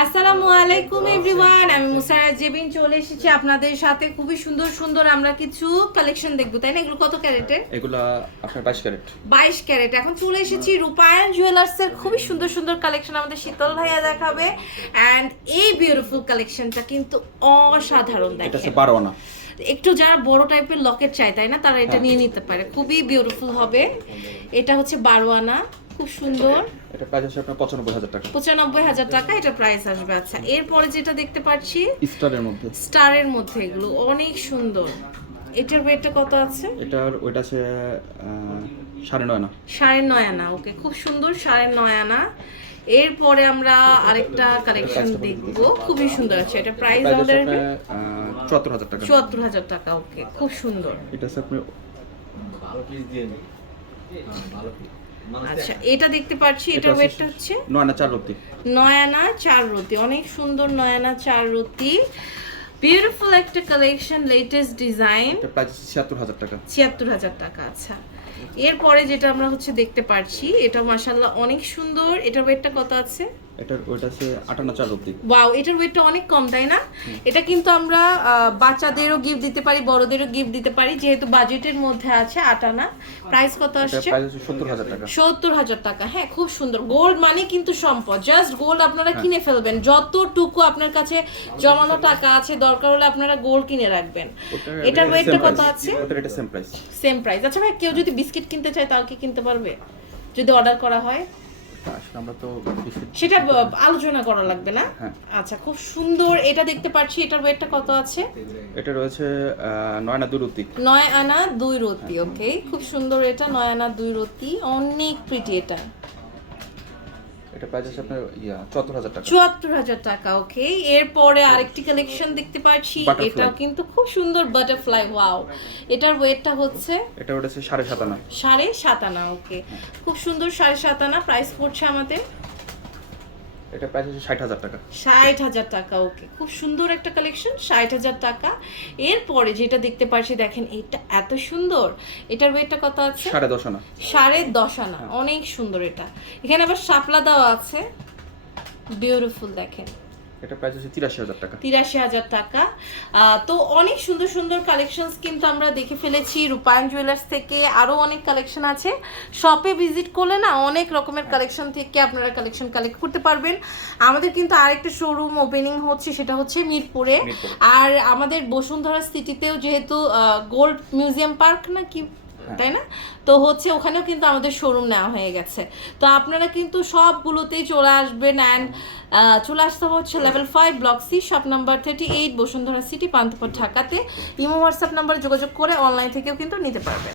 আসসালামু আলাইকুম এভরিওয়ান আমি মুসারা জেবিন চলে এসেছি আপনাদের সাথে। খুবই সুন্দর সুন্দর আমরা কিছু কালেকশন দেখব তাই না? এগুলো কত ক্যারেটের? এগুলা আপনার বাইশ ক্যারেট। বাইশ ক্যারেট। এখন চলে এসেছি রূপায়ণ জুয়েলার্স এর খুবই সুন্দর সুন্দর কালেকশন আমাদের শীতল ভাইয়া দেখাবে। অ্যান্ড এই বিউটিফুল কালেকশনটা কিন্তু অসাধারণ এটা হচ্ছে দেখেন আনা একটু যারা বড় টাইপের লকেট চায় তাই না? তারা এটা নিয়ে নিতে পারে। খুবই বিউটিফুল হবে। এটা হচ্ছে বারো আনা খুব সুন্দর। এটা প্রাইস আছে আপনার পঁচানব্বই হাজার টাকা। পঁচানব্বই হাজার টাকা এটা প্রাইস আসবে। আচ্ছা এরপরে যেটা দেখতে পাচ্ছি স্টারের মধ্যে। স্টারের মধ্যে এগুলো অনেক সুন্দর। এটার ওয়েটটা কত আছে? এটার ওইটা আছে সাড়ে নয় না সাড়ে নয় আনা ওকে খুব সুন্দর সাড়ে নয় আনা। এরপরে আমরা আরেকটা কালেকশন দেখব। খুবই সুন্দর আছে এটা প্রাইস আমাদের চুয়াত্তর হাজার টাকা। চুয়াত্তর হাজার টাকা ওকে খুব সুন্দর। এটা আপনি আচ্ছা এটা দেখতে পাচ্ছি এটার ওয়েটটা হচ্ছে? নয় না চার রতি। নয়ানা চার রতি অনেক সুন্দর নয়ানা চার রতি। বিউটিফুল একটা কালেকশন লেটেস্ট ডিজাইন ছিয়াত্তর হাজার টাকা। ছিয়াত্তর হাজার টাকা আচ্ছা। এরপরে যেটা আমরা হচ্ছে দেখতে পাচ্ছি এটা মাসাল্লাহ অনেক সুন্দর। এটার ওয়েটটা কত আছে? এটার ওইটা আছে ওয়াও এটার ওয়েটটা অনেক কম তাই না? এটা কিন্তু আমরা বাচ্চাদেরও গিফট দিতে পারি বড়দেরও গিফট দিতে পারি যেহেতু বাজেটের মধ্যে আছে আটানা। প্রাইস কত আসছে? সত্তর হাজার টাকা। সত্তর হাজার টাকা হ্যাঁ খুব সুন্দর। গোল্ড মানে কিন্তু সম্পদ জাস্ট গোল্ড আপনারা কিনে ফেলবেন। যতটুকু আপনার কাছে জমানো টাকা আছে দরকার হলে আপনারা গোল্ড কিনে রাখবেন। এটার ওয়েটটা কত আছে? এটা সেম প্রাইস সেম প্রাইস আচ্ছা ভাই কেউ যদি বিস্কিট কিনতে চায় তাও কি কিনতে পারবে? যদি অর্ডার করা হয়? আমরা তো সেটা আলোচনা করা লাগবে না? হ্যাঁ। আচ্ছা খুব সুন্দর এটা দেখতে পাচ্ছি এটার ওয়েটটা কত আছে? এটা রয়েছে নয় আনা দুই রতি নয় আনা দুই রতি ওকে খুব সুন্দর এটা নয় আনা দুই রতি অনেক প্রিটি এটা। এটা প্রাইস আছে আপনার ইয়া টাকা। ওকে এরপরে আরেকটি কালেকশন দেখতে পাচ্ছি এটা কিন্তু খুব সুন্দর বাটারফ্লাই ওয়াও এটার ওয়েটটা হচ্ছে এটা ওটা সাড়ে সাত আনা। ওকে খুব সুন্দর সাড়ে সাত আনা প্রাইস পড়ছে আমাদের। এটা প্রাইস হচ্ছে ষাট হাজার টাকা। ষাট হাজার টাকা ওকে খুব সুন্দর একটা কালেকশন ষাট হাজার টাকা। এরপরে যেটা দেখতে পাচ্ছি দেখেন এটা এত সুন্দর। এটার ওয়েটটা কত আছে? সাড়ে দশ আনা। সাড়ে দশ আনা অনেক সুন্দর এটা। এখানে আবার শাপলা দেওয়া আছে। বিউটিফুল দেখেন। এটা প্রাইস আছে তিরাশি হাজার টাকা। তিরাশি হাজার টাকা। তো অনেক সুন্দর সুন্দর কালেকশনস কিন্তু আমরা দেখে ফেলেছি। রূপায়ণ জুয়েলার্স থেকে আরও অনেক কালেকশন আছে। শপে ভিজিট করলে না অনেক রকমের কালেকশন থেকে আপনারা কালেকশন কালেক্ট করতে পারবেন। আমাদের কিন্তু আরেকটা শোরুম ওপেনিং হচ্ছে সেটা হচ্ছে মিরপুরে। মিরপুরে। আর আমাদের বসুন্ধরা সিটিতেও যেহেতু গোল্ড মিউজিয়াম পার্ক না কি? তাই না? তো হচ্ছে ওখানেও কিন্তু আমাদের শোরুম নেওয়া হয়ে গেছে। তো আপনারা কিন্তু সবগুলোতেই চলে আসবেন অ্যান্ড চলে আসতে হচ্ছে level five block C shop number thirty eight Bashundhara city Pantapur ঢাকাতে। ইমো হোয়াটসঅ্যাপ নাম্বারে যোগাযোগ করে অনলাইন থেকেও কিন্তু নিতে পারবেন।